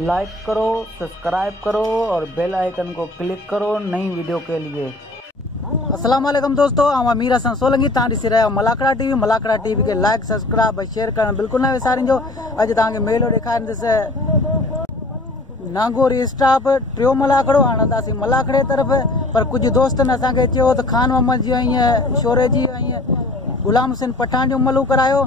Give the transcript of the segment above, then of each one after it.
Like करो, subscribe करो और बेल आइकन को क्लिक करो नई वीडियो के लिए। अस्सलाम वालेकुम दोस्तों, आऊं मीर हसन सोलंकी, तव्हां ॾिसी रहिया आहियो मलाकड़ा टीवी खे लाइक सब्सक्राइब ऐं शेयर करणु बिल्कुलु न विसारिजो। अॼु तव्हांखे मेलो ॾेखारींदुसि नागौरी स्टॉप टियों मलाकड़ो। हाणे हलंदासीं मलाकड़े तरफ़, पर कुझु दोस्तनि असांखे चयो त खान मोहम्मद जी ऐं शोरे जी ऐं गुलाम हुसैन पठान जो मलू करायो।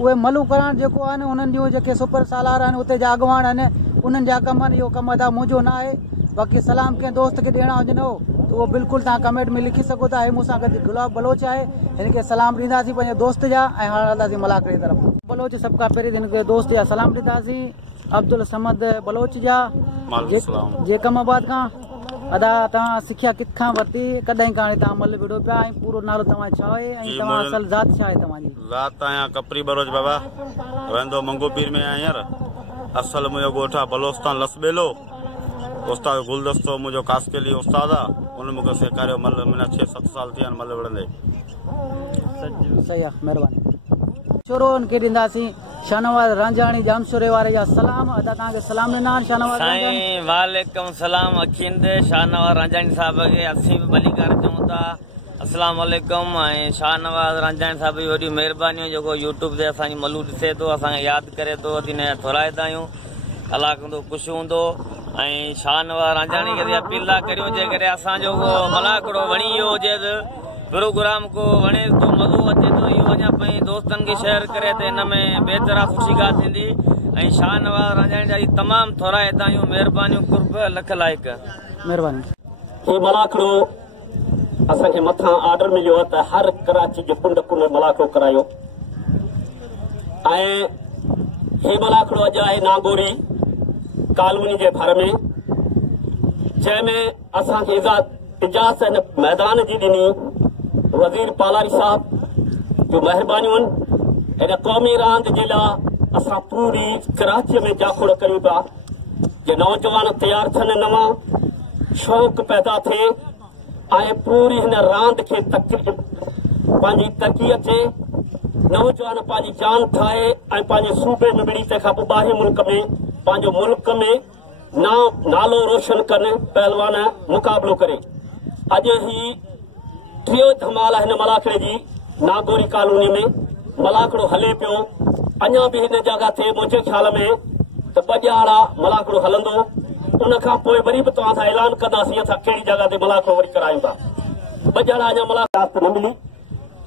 उहे मलू कराइण जेको आहे न, उन्हनि जूं जेके सुपर सालार आहिनि, उते जा अॻवान आहिनि, उन्हनि जा कम आहिनि। इहो कमु अदा मुंहिंजो न आहे। बाक़ी सलाम कंहिं दोस्त खे ॾियणा हुजनि त उहो बिल्कुलु तव्हां कमेंट में लिखी सघो था। हे मूंसां गॾु गुलाब बलोच आहे, हिन खे सलाम ॾींदासीं पंहिंजे दोस्त जा। ऐं हाणे हलंदासीं मलाकड़े तरफ़। बलोच सभ खां पहिरीं हिन खे दोस्त जा सलाम ॾींदासीं, अब्दुल समद बलोच जा, जे कम बाद खां अदा तव्हां सिखिया किथां वरिती, कॾहिं खां तव्हां मल विड़ो पिया, ऐं पूरो नालो तव्हां छा आहे ऐं तव्हां असल ज़ात छा आहे तव्हांजी? ज़ात आहियां कपरी बलोच बाबा, रहंदो मंगोपीर में आहियां। असल मुंहिंजो ॻोठु आहे बलोचिस्तान लसबेलो। उस्ताद गुलदस्तो मुंहिंजो कासकेली उस्ताद आहे, उन मूंखे सेखारियो। मल मुंहिंजा 6-7 साल थी विया आहिनि मल विड़ंदे। सही आहे, महिरबानी। छोरो उनखे ॾींदासीं शाहनवाज़ रांझाणी जामशोरे वारे जा सलाम। अदा तव्हांखे सलाम ॾिना आहिनि शाहनवाज़ रांझाणी। वालेकुम सलाम अखिंद शाहनवाज़ रांझाणी साहब खे असीं बि भलीकार चऊं था। अस्सलाम वालेकुम। ऐं शाहनवाज़ रांझाणी साहब जी वॾी महिरबानी जेको यूट्यूब ते असांजी मलू ॾिसे थो, असांखे यादि करे थो, असीं थोराईंदा आहियूं। अलाह कंदो ख़ुशि हूंदो। ऐं शाहनवाज़ रांझाणी खे अपील था करियूं, जेकॾहिं असांजो मलाकड़ो वणी वियो हुजे त प्रोग्राम को वणे थो, मज़ो अचे थो, इहो अञा पंहिंजे दोस्तनि खे शेयर करे त हिन में बेहतरा ख़ुशी ॻाल्हि थींदी। ऐं शाहनवाज़ रांझाणी जा तमामु थोराईंदा आहियूं। महिरबानियूं, कुर्ब लख लाइक। महिरबानी। हे मलाकड़ो असांखे मथां ऑर्डर मिलियो आहे त हर कराची जे कुंड कुंड मलाकड़ो करायो। ऐं हे मलाकड़ो अॼु आहे नागौरी कॉलोनी जे भर में, जंहिंमें असांखे इजाज़त हिन मैदान जी ॾिनी वज़ीर पालारी साहब जो महिरबानियूं आहिनि। हिन क़ौमी रांदि जे लाइ असां पूरी कराचीअ में जाखोड़ करियूं था जे नौजवान तयारु थियनि, नवां शौक़ पैदा थिए ऐं पूरी हिन रांदि खे पंहिंजी तरक़ी अचे, नौजवान पंहिंजी जान ठाहे ऐं पंहिंजे सूबे में विड़ी, तंहिंखां पोइ ॿाहिरि मुल्क में पंहिंजो मुल्क में नालो रोशन कनि, पहलवान मुक़ाबिलो करे। अॼु ही टियों धमाल हिन मलाकड़े जी नागौरी कॉलोनी में मलाकड़ो हले पियो। अञा बि हिन जॻह ते मुंहिंजे ख्याल में त 2 ॼाणा मलाकड़ो हलंदो। उन खां पोइ वरी बि तव्हां सां ऐलान कंदासीं असां कहिड़ी जॻह ते मलाकड़ो वरी करायूं था। 2 ॼाणा अञा मलाकड़ो न मिली,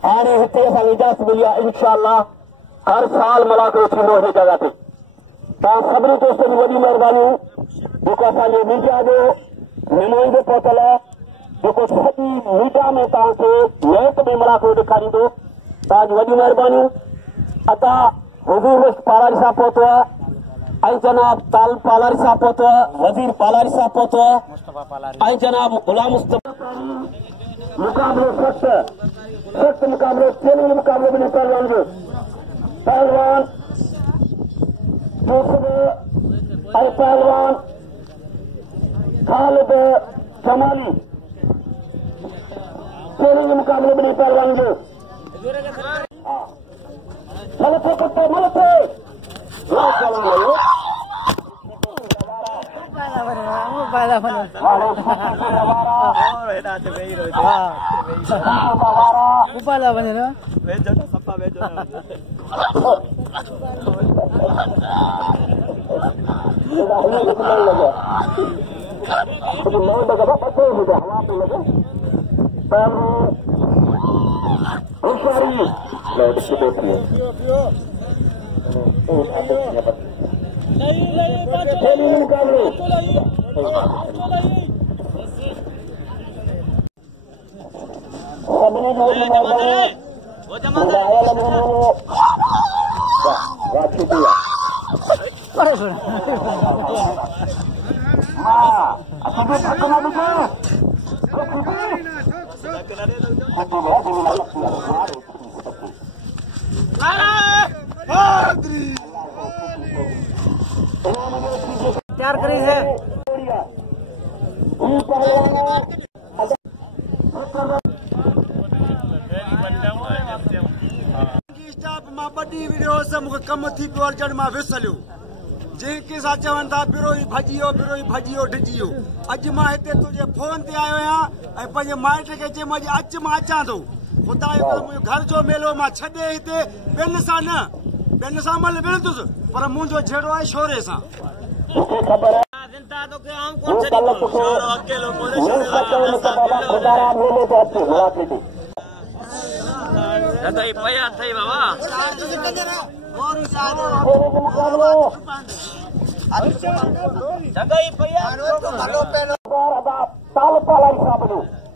हाणे हिते असांखे इजाज़त मिली आहे। इंशाअल्लाह हर साल मलाकड़ो थींदो हिन जॻह ते। तव्हां सभिनी दोस्तनि जी वॾी महिरबानी, जेको असांजे मीडिया जो नुमाइंदो पहुतल आहे, जेको सॼी मीडिया में तव्हांखे नेट में मलाकड़ो ॾेखारींदो, तव्हांजी वॾी महिरबानी। अदा हुज़ूर मुश्क पालारी साहब पहुतो आहे, ऐं जनाब ताल पालारी साहब पहुतो आहे, वज़ीर पालारी साहब पहुतो आहे, ऐं जनाब गुलाम मुस्तफ़ा। मुक़ाबिलो सख़्त मुक़ाबिलो, चैलेंज मुक़ाबिलो ॿिन्ही पहलवान जो। पहलवान यूसुफ ऐं पहलवान ख़ालिद जमाली, चैलेंज मुक़ाबिलो ॿिन्ही पहलवान जो। मलथे पुटे मलथे तैयार करी है। स्टाफ मां बड़ी वीडियो से मुझे कम थी पियो अर्जन मां विसलियो जंहिंखे सां चवनि था बिरोही भॼियो डिॼियो। अॼु मां हिते तुंहिंजे फोन ते आयो आहियां ऐं पंहिंजे माइट खे चयोमांइ अच मां अचां थो। ख़ुदा जो मुंहिंजो घर जो मेलो मां छॾे हिते ॿियनि सां मल विढ़ंदुसि, पर मुंहिंजो जहिड़ो आहे शोरे सां।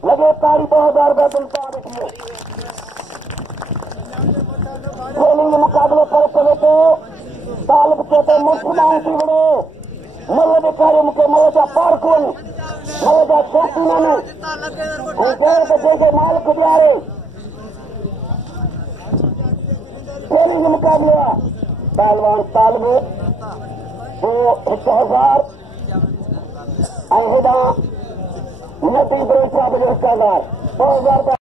लगे तारी 2000 ट्रेनिंग मुकाबले पर चले तो तालब के मुसलमान की बड़े मल बेचारे मुके मल जा पार्कुन मल जा शौकीन ने जैसे माल को दियारे ट्रेनिंग मुकाबले पहलवान तालब वो 1000 हेदा नती बरोचा बजे हिस्सादार 2000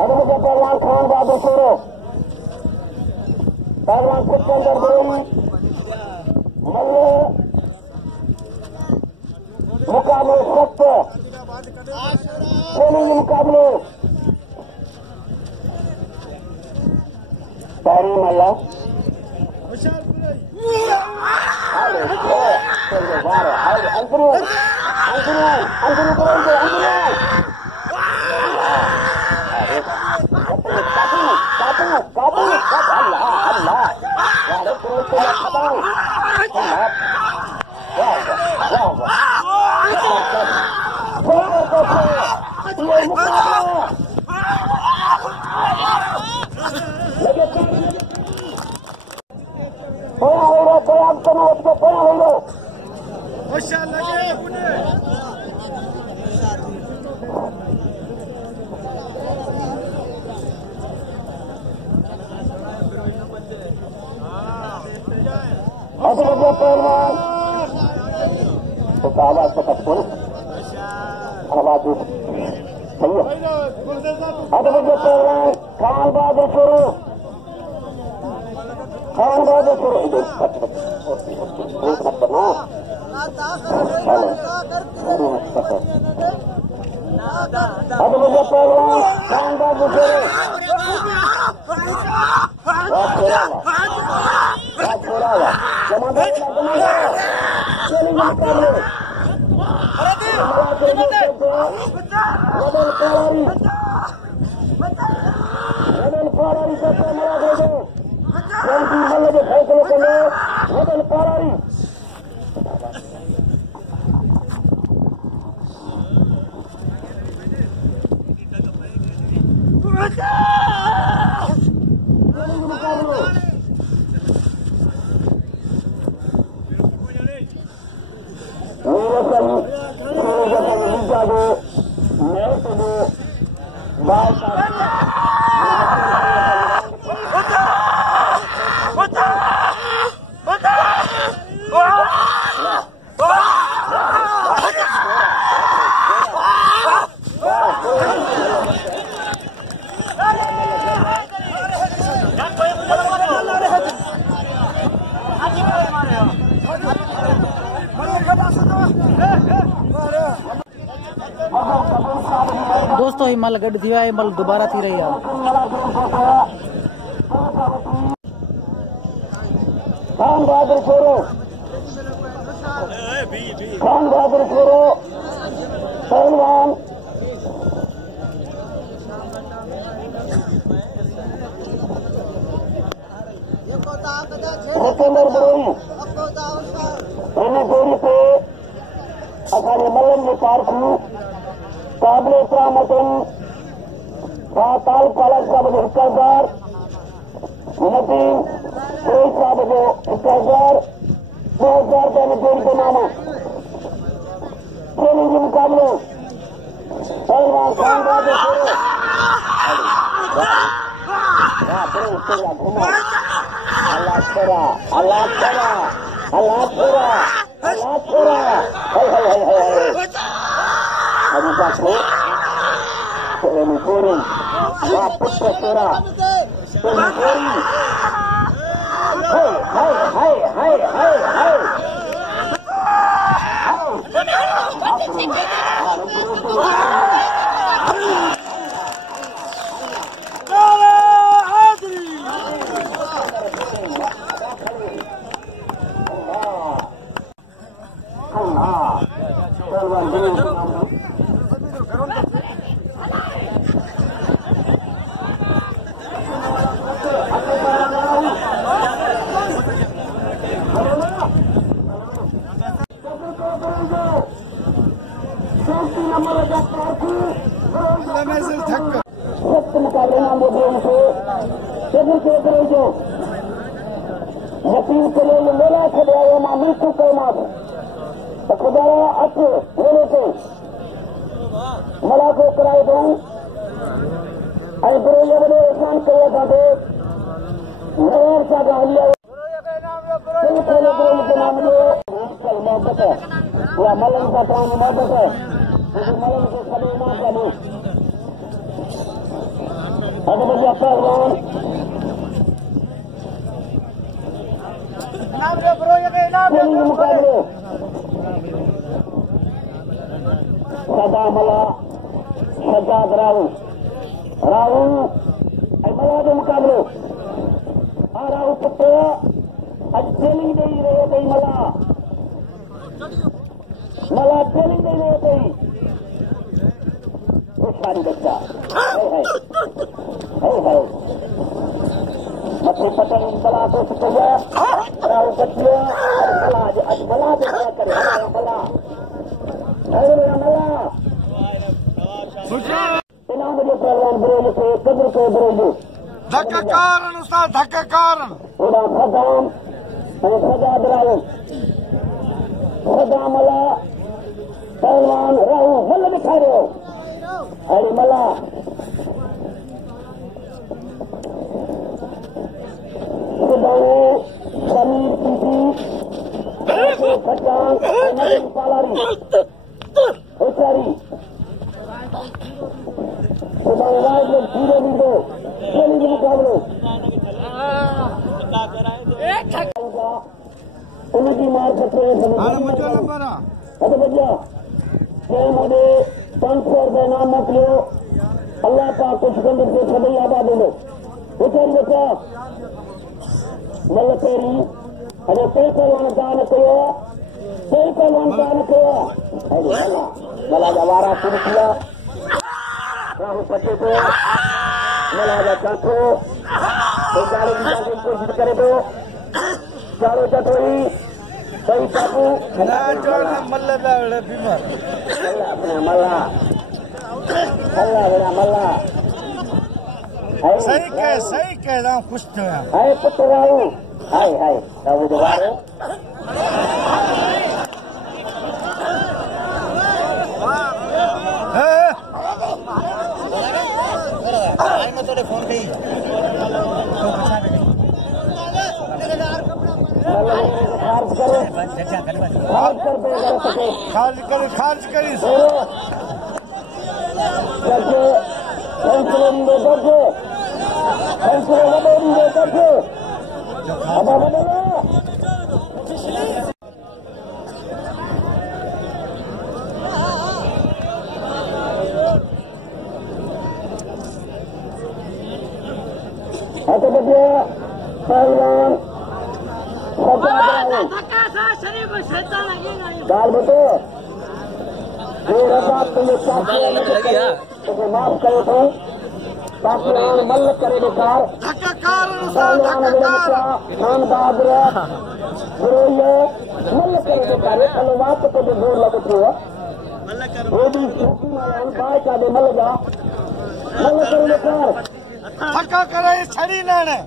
अगर मुझे पहलवान खान बहादुर छोड़ो पहलवान सिकंदर बरोई मल्ले मुकाबले सख्त ट्रेनिंग मुकाबले तारी मल्ला पहलवान आवाज तो कट आवाज सही है। पहलवान खान बहादुर छोड़ो अब मुझे पहलवान खान बहादुर छोड़ो दोस्तों ही मल गड थी आहे मल दोबारा थी रही आहे। खान बहादुर छोड़ो पहलवान सिकंदर बरोई इन जोड़ी पे असांजे मल्लनि जे कारकू काबिल इकरामतन तालुका साहब जो 1000 नदीम फिरोज साहब जो 1000 2000 रुपये में जोड़ी के नाम ट्रेनिंग के मुकाबले पहलवान खान बहादुर पुत्र छोरा सही कह रहा हूँ कुछ तो हाय पुत्र राहु हाय हाय राहु दोबारा फोन कही खार्ज करी पहलवान गाल बतो माफ करे तो पाकिस्तान मल करे बेकार खान बहादुर मल करे बेकार कल वाप को जो जोर लग थो वो भी बाय का दे मल जा मल करे बेकार धक्का करे छड़ी लेने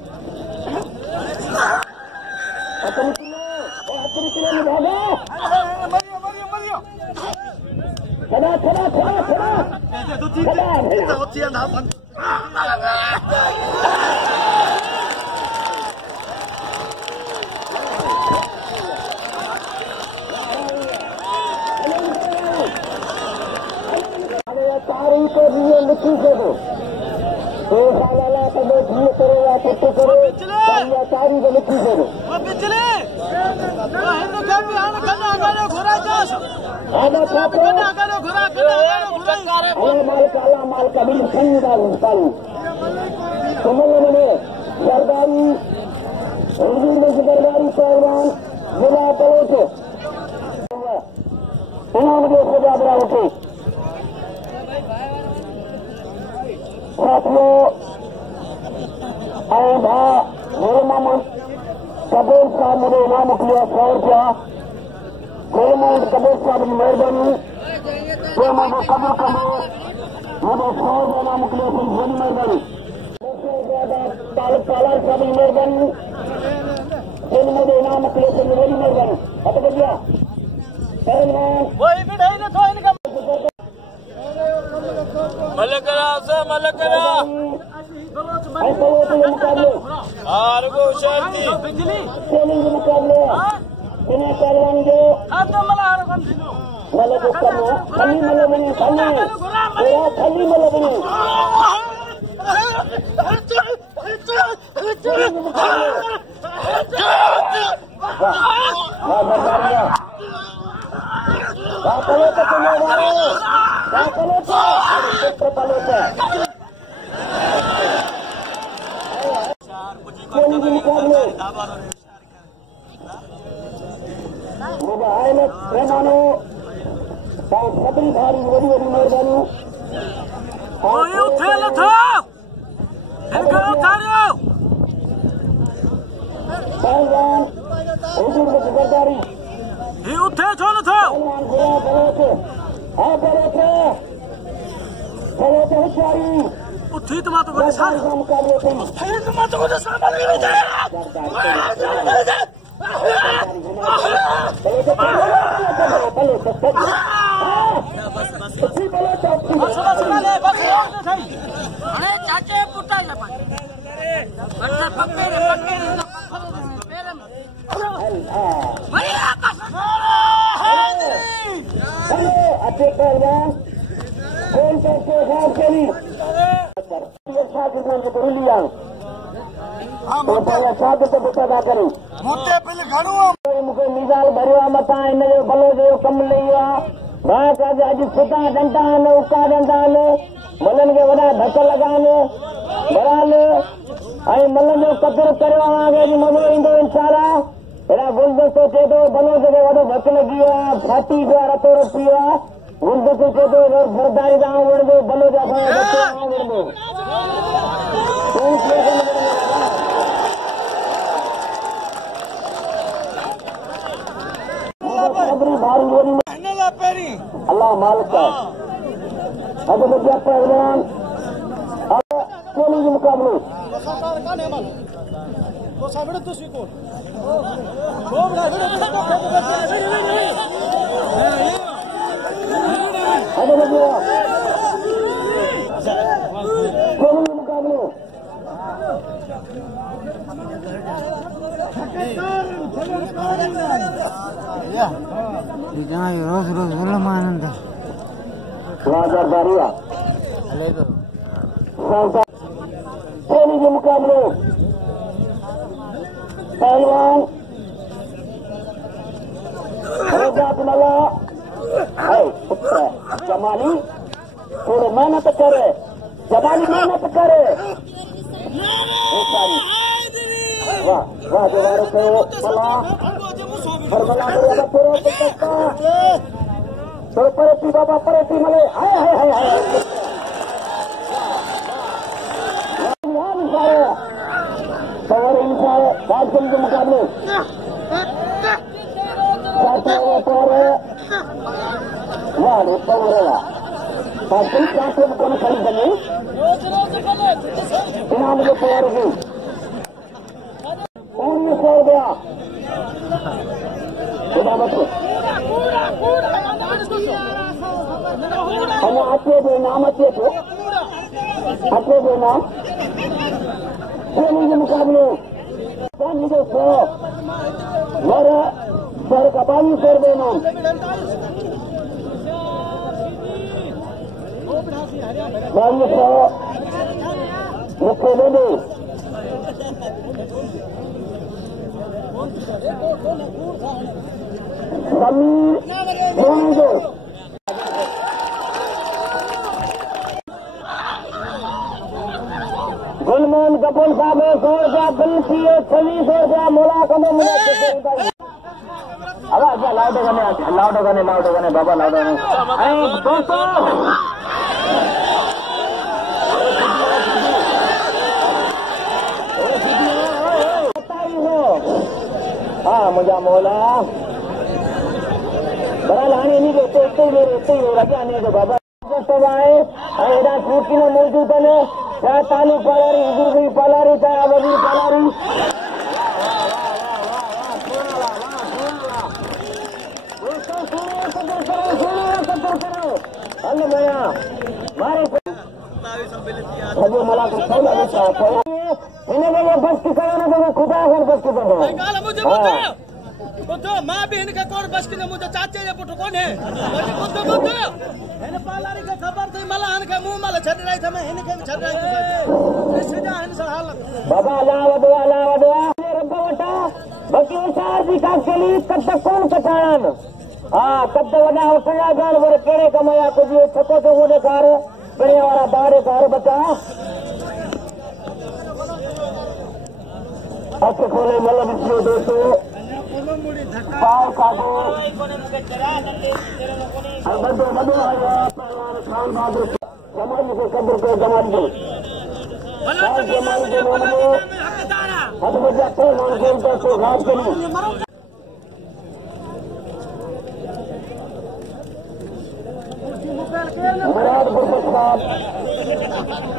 खड़ा खड़ा खड़ा खड़ा तारीख लिखी से दो साल कदों जीअ करे या कुझु करे तारीख लिखी करो अल्लाह माल का भी खरीदार पानी सुमन में सरदारी सरदारी पहलवान जिला पलोट इनाम के सजा बड़ा उठे साथियों मेरे मामा कबीर साहब मुझे इनाम मोकिलियो 100 रुपया मेरे मामा कबीर साहब की मेहरबानी जो मुझे कबूल कंदो मुझे 100 रुपया इनाम मोकिलियो बड़ी मेहरबानी कालर साहब की मेहरबानी जिन मुझे इनाम मोकिलियो बड़ी मेहरबानी हट गया मलकरा से मलकरा आरगो शर्ती चैलेंज मुकाबले इन्हें करवाएंगे मलक करना खली मलबनी खली पूरा खली मलबनी मेहमानों सभी भारी बड़ी बड़ी मेहरबानी पहलवान हुजूर की सरदारी होशियारी चाचे पुटा अच्छे पहलवान कौन करते हैं के लिए लिया तो पुटा ना करूं मूंखे मिसाल भरियो आहे मथां हिन जो भलो जो कमु लही वियो आहे भाउ चइजे अॼु सुठा डंडा आहिनि उका डंडा आहिनि मलनि खे वॾा धक लॻा आहिनि बरहाल ऐं मलनि जो कदुरु करियो आहे अॼु मज़ो ईंदो इंशाअल्लाह हेॾा गुलदस्तो चए थो भलो जॻह वॾो धक लॻी वियो आहे फाटी पियो आहे रतो रस पियो आहे गुलदस्तो चए थो बरदारी सां विढ़ंदो भलो जो असांजो विढ़ंदो अल्लाह मालिक अॼु मुंहिंजा पहलवान चैलेंज मुक़ाबलो चैलेंज मुक़ाबलो रोज रोज जुल्म आनंद दारिया चैलेंज मुक़ाबलो पहलवान जमाली थोड़ी मेहनत करे जमाली मेहनत करे वाह वाह दोबारा कयो भला थोड़ो परेती बाबा परेती मले हाय हाय हाय हाय सवार इंसान बादशाह के मुकाबले वाड़े पवरेगा बादशाह कांटे में कौन खड़ी बने इनाम के पवार की और ये 100 रुपया खुदा बच्चों हमें अच्छे दो नाम अच्छे दो नाम के मुकाबले 100 मेरे सर का 2200 रुपये नाम 2200 मुख्य दे दो गुलमोहन कपूर साहब 100 रुपया बिल किए 2600 रुपया मुलाकात में आवाज लाउड गाने बाबा लाउड गाने दोस्तों हाँ मुझा मोला बड़ा लाने नहीं देते इतने ही लगे आने दो बाबा आए एडा सूची में मौजूद है क्या तालू पालारी हिजूरी पालारी चाहे वजीर पालारी हलो भैया मारे सभी मला को सही लगे इन्हें बस की करना तो खुदा है बस की करना तो मां भी इनके कोण बस की मुझे चाचे जे पुट कोन है बुद्ध इन पालारी के खबर थी मला इनके मुंह मल छड़ रही थे मैं इनके भी छड़ रही थी सीधा इन से हाल बाबा अल्लाह रब्बा वटा बाकी उसार जी का चली कब तक कौन कटान हां कब तक वदा उठा गाल वर केड़े कमाया कुछ छको से मुझे कार बड़े वाला बारे कार बता अच्छे खोले मतलब इसलिए दोस्तों पाव काटो बदो आया खान बहादुर जमाल को कब्र को जमाल को हद बजा को मान को घाट करी मुराद गुरबत साहब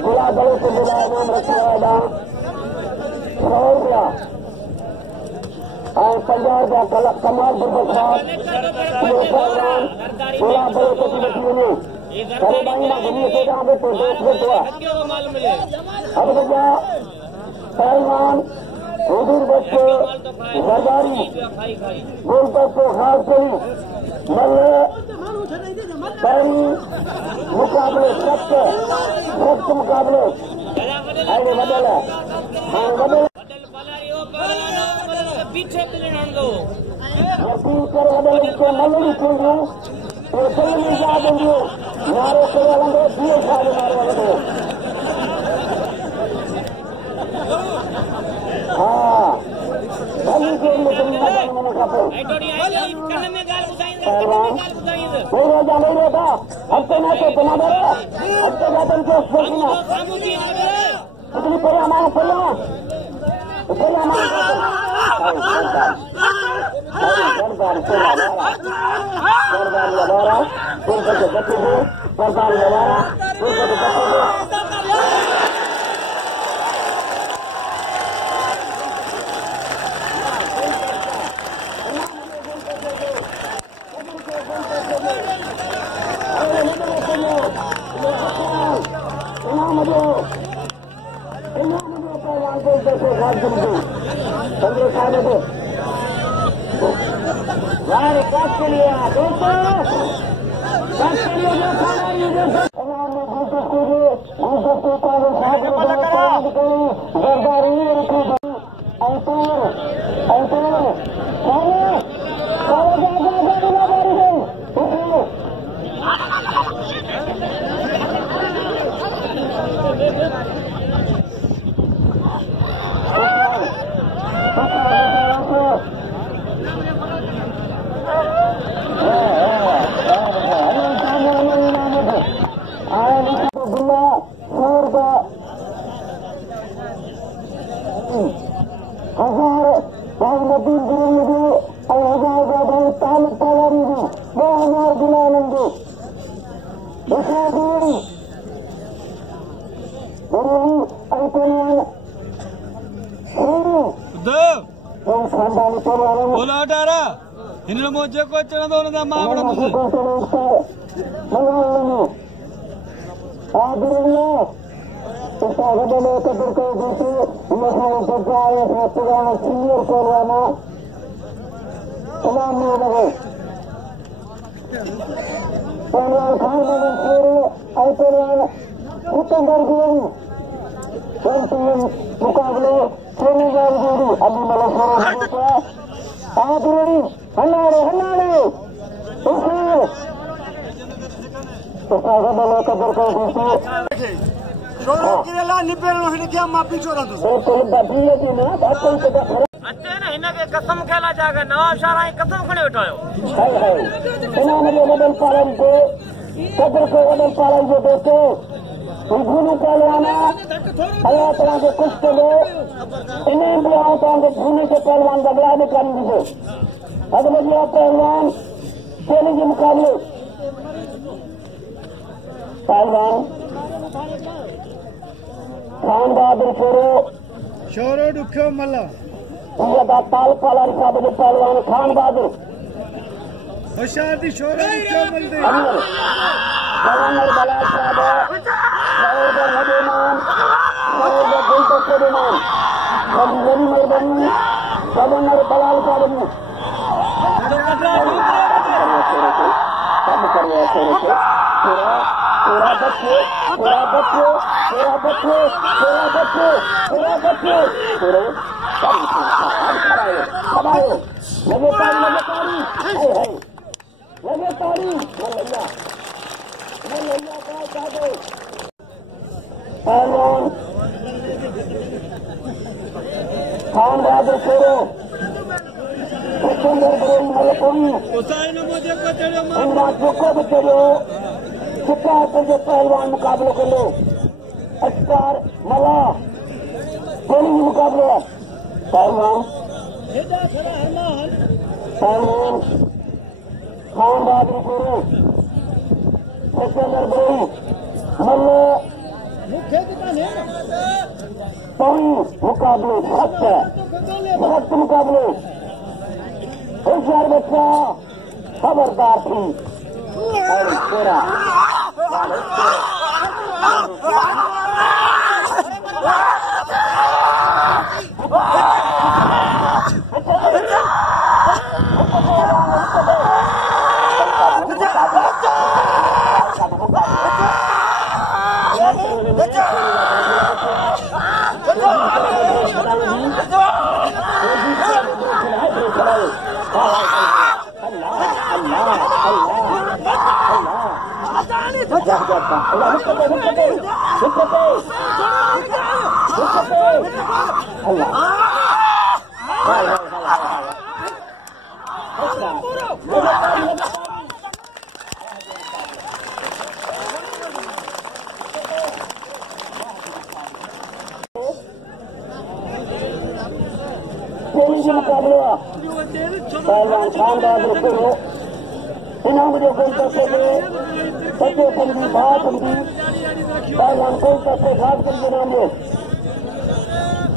खुला गले से बुलाया नाम रखा हुआ 100 रुपया और 50 रुपया कमाल गुरबत साहब खुला गले से बच्चियों अरे भाई ना घूमिए से जहाँ पे तो दोस्त हुआ अब बजा पहलवान हुजूर बच्चे सरदारी गोल पर तो खास करी मल्ल पहली मुकाबले सख्त मुकाबले आगे बदल हाँ बदल पीछे दो कर बदल उसको मल्ल सुन लूँ तो चल नहीं जा देंगे मारो करे वाले दिए सारे मारे वाले हाँ भली के मुसलमान मन का तो नहीं रहता हफ्ते ना तो बना दे हफ्ते जाते उनको सोचना इतनी परे हमारे पहले के लिए दोस्तों हिन मो जेको अचणो हुन मां मुकाबले आखिरी हल्लाड़े हल्लाड़े कसम खेला जाएगा नवाब शाह कसम खड़े उठायो वडल पालन को कदर को वडल पालन जो दोस्तों गुरु पहलवाना अल्लाह तला के कुछ तो दो इन्हें भी आओ तो आगे घूमने से पहलवान बगला भी कर दीजिए अगले जी पहलवान खेल के मुकाबले पहलवान खान बहादुर शोरो दुखो मल्ला ताल पालन साहब जो पहलवान खान बहादुर होशियारी शोरो दुखो मल्दे गवर्नर बलाल साहब सौरभ नदीमान सौरभ गुलदस्तेमान बड़ी मेहरबानी गवर्नर बलाल साहब ने सब कर रहे पूरा बच्चे पूरा बच्चे पूरा बच्चे पूरा बच्चे पूरा बच्चे पूरे लगे तारी लगे तारी मल्लैया का दो पहलवान खान बहादुर शेरो सुंदर बरोई मलकोई इन बातों को बचो छुट्टा जो पहलवान मुकाबले कर लो अस्कार मला कोई मुकाबले पहलवान खान बहादुर शेरो सुंदर बरोई मल्ल कोई मुकाबले सख्त मुकाबले होशियार बच्चा खबरदार थी और तेरा पहलवान खान बहादुर शेरो इनाम जो कोई पैसे दे सच्चे बंदी बात बंदी पहलवान कोई पैसे घाट कर के नाम ले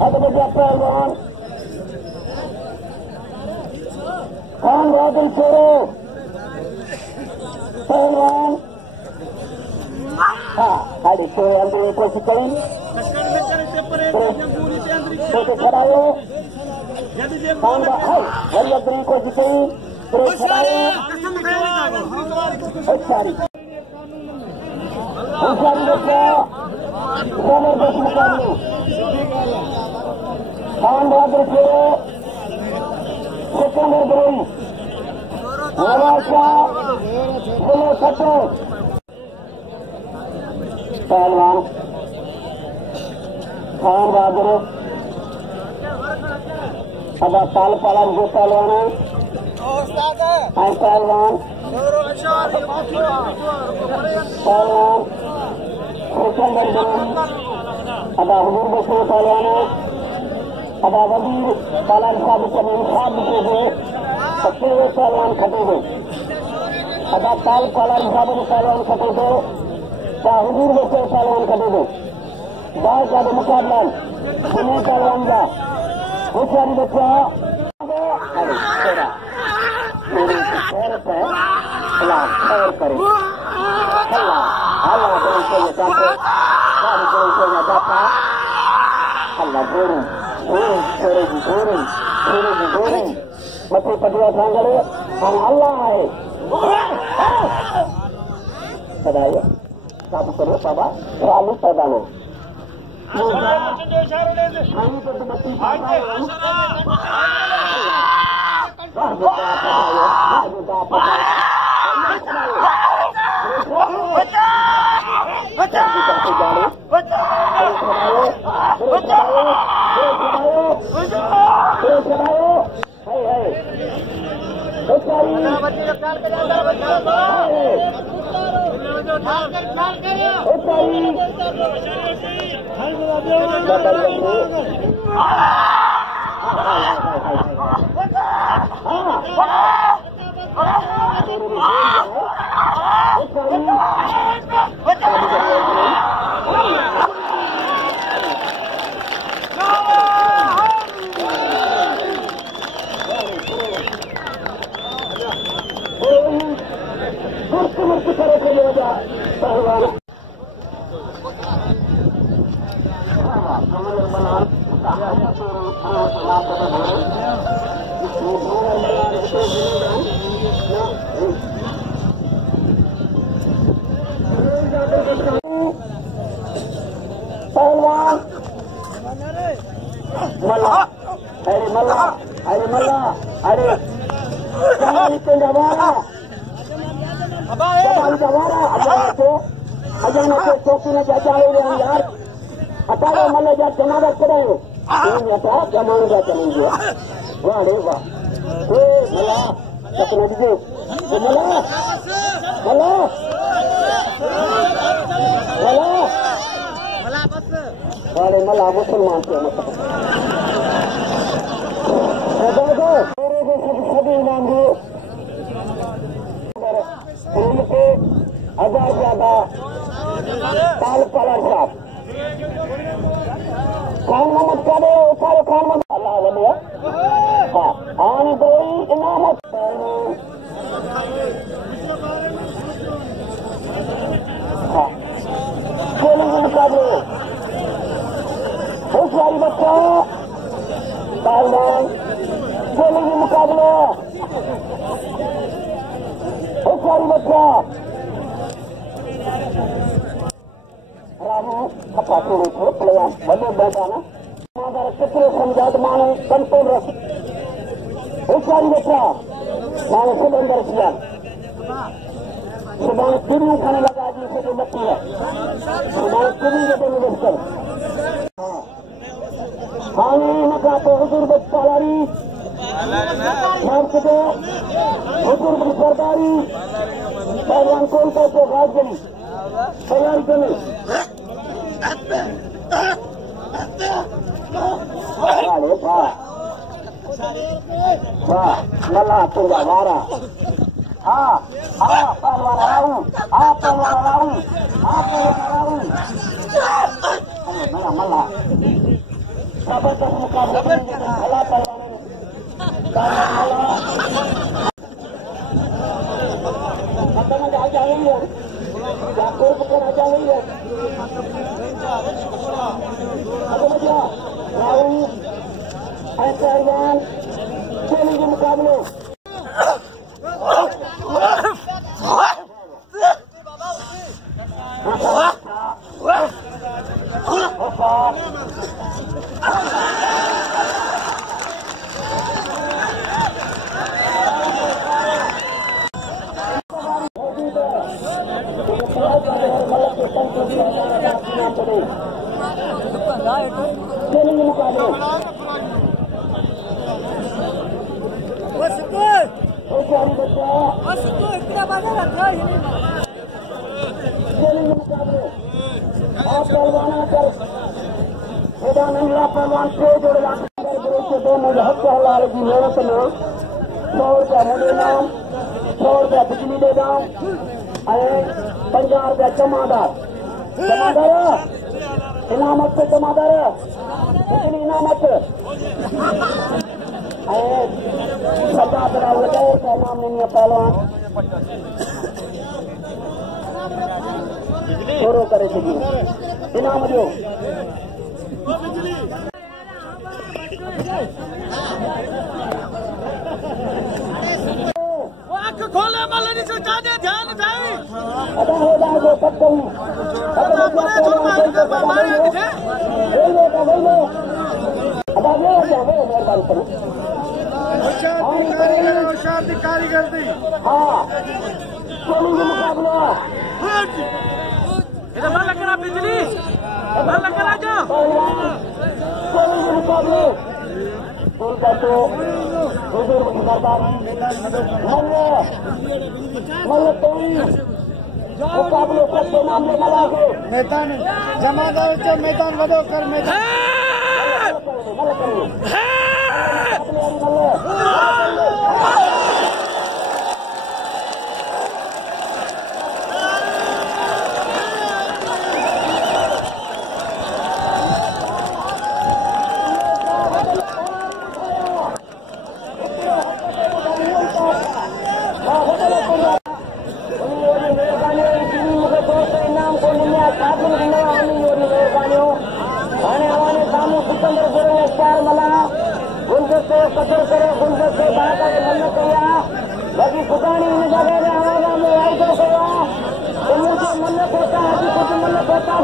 हद बजा पहलवान खान बहादुर शेरो पहलवान हाँ साढ़े छह अंदर कोशिश करी तो खड़ाओ खान बड़ी अग्री कोशिश करी होशियारी बच्चा जबरदस्त मुकाबले खान बहादुर शेरो सिकंदर बरोई नवाब शाह जिले सत्रो पहलवान खान बहादुर अदा ताल पालन जो पहलवान है पहलवान सिकंदर बरोई अदा हुजूर बसरो पहलवान है अदा वजीर पालन साहब तमीम साहब लिखे थे सबसे वे पहलवान खटे थे अदा ताल पालन साहब पहलवान खटे थे क्या हुजूर बसरो पहलवान खटे थे बाहर का मुकाबला सुने पहलवान का होशियारी बच्चा करे मथे पटिया सांगड़े हम अल्लाह है सदाए काम करो बाबा चालू पैदा हो कारीगर थी हाँ चोली के मुकाबला इधर बल लगना बिजली बल लगना जो चोली के मुकाबले उनका तो बुजुर्ग मर्दान मल्ल तोड़ी मुकाबले सबके मामले मला के मैदान जमादार च मैदान वडो कर मैदान कदर करे गुंजत से बात है मन कया बाकी खुदानी इन जगह रे आवाजा में वायदो कया तो मुझे मन कोता है कुछ मन कोता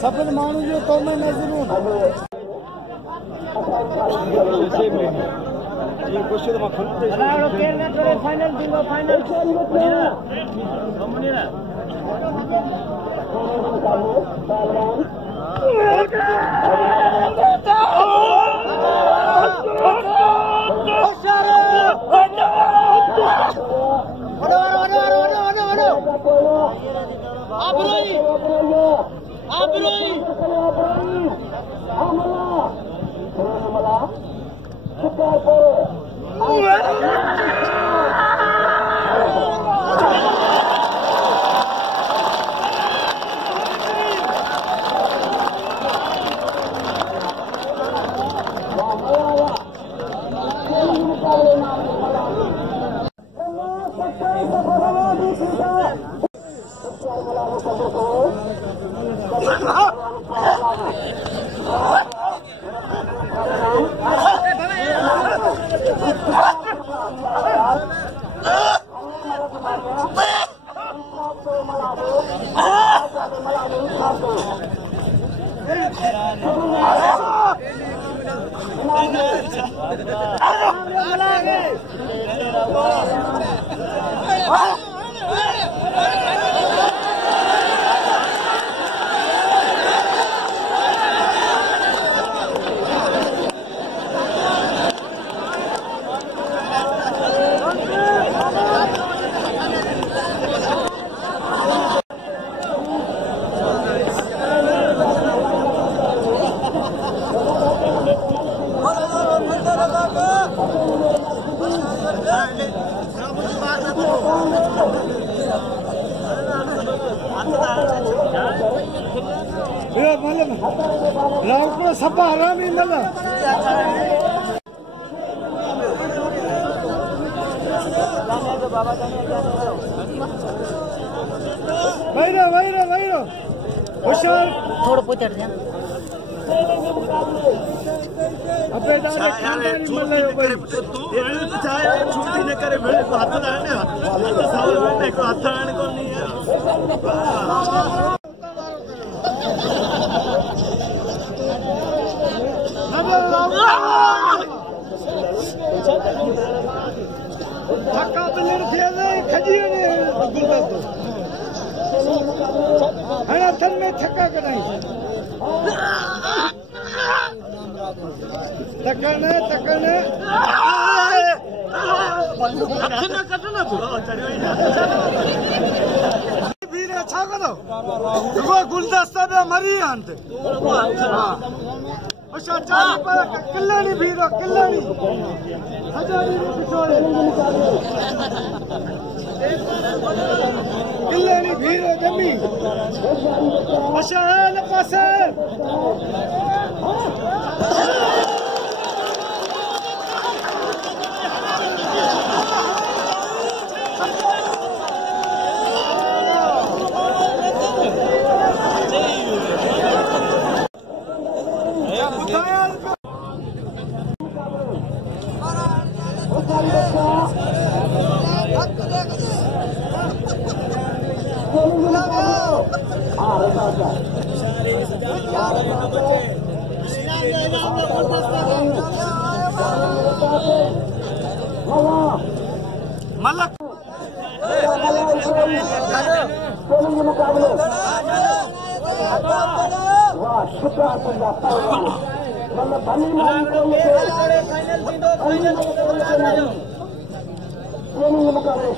सफल मानू जो तो मैं नजर ये क्वेश्चन में खुलते बनाओ केर ना करे फाइनल दिंगो फाइनल मुनीरा वैरो होशियार थोड़ा पुचट जा अबे दाने मल्ले करे तू चाहे छुट्टी न करे मेरे को हाथ लाने सावल को हाथ लाने को नहीं है धक्का बिल्लर थे खजी ने गुलदस्तो हना थन में थक्का कराई तकने तकने कटना कटना वीर अच्छा करो वो गुलदस्ता में मरी अंत अच्छा चाली पर किल्लानी भीरो किल्लानी हजारी पिछोड़े किल्लानी भीरो जमी अच्छा न पासे मलक मुकाबले वाह शुक्र मतलब मुकाबले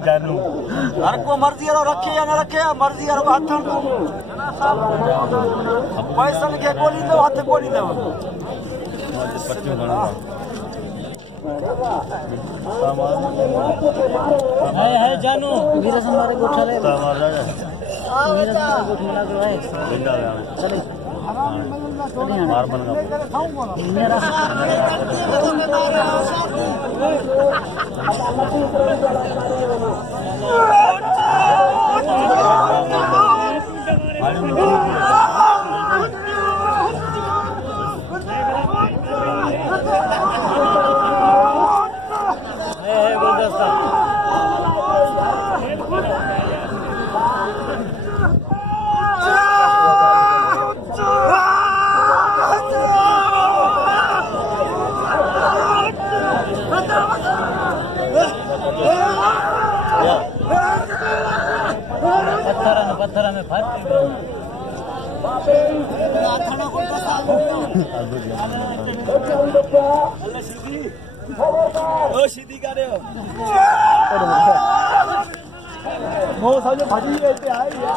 जानू हर को मर्जी रखे या न रखे मर्जी हाथ पैसा के गोली दो हाथ गोली दो है जानू वीर हमारे गोठा ले वीर हमारे गोठा लग रहा है चले मार बन पत्थर में फट सीधी करे वो समझो भाजी लेते आई है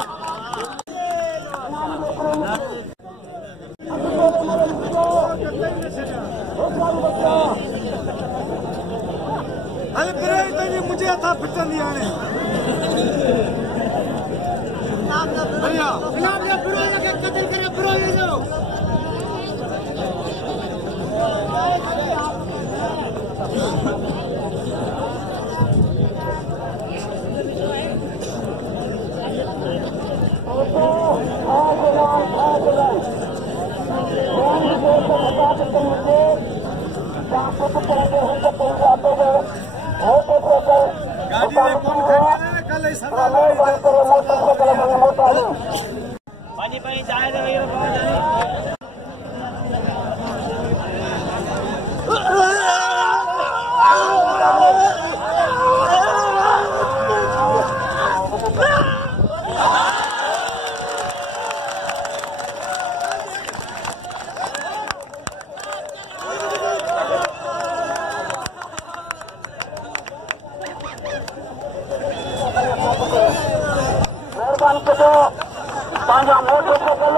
अरे फिर मुझे था पिटन नहीं आने भैया कतल करे पानी पानी चाय दे पंच जो पंहिंजा मोटरसाइकिल